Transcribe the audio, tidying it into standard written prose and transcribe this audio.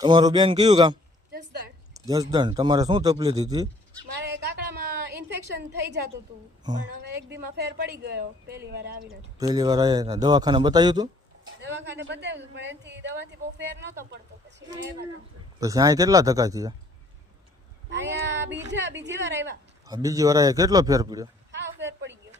તમારું બેન કયું ગામ? જસદણ. જસદણ. તમારે શું તકલીફ હતી? મારે કાકડામાં ઇન્ફેક્શન થઈ જતું હતું, પણ હવે એક દીમાં ફેર પડી ગયો. પહેલી વાર આવી નથી. પહેલી વાર આવ્યા દવાખાને બતાવ્યું હતું? દવાખાને બતાવ્યું પણ એથી દવાથી બહુ ફેર નહોતો પડતો. પછી પછી અહીં કેટલા ધક્કા થયા? અહીંયા બીજી વાર આવ્યા. બીજી વાર આવ્યા કેટલો ફેર પડ્યો? હા, ફેર પડી ગયો.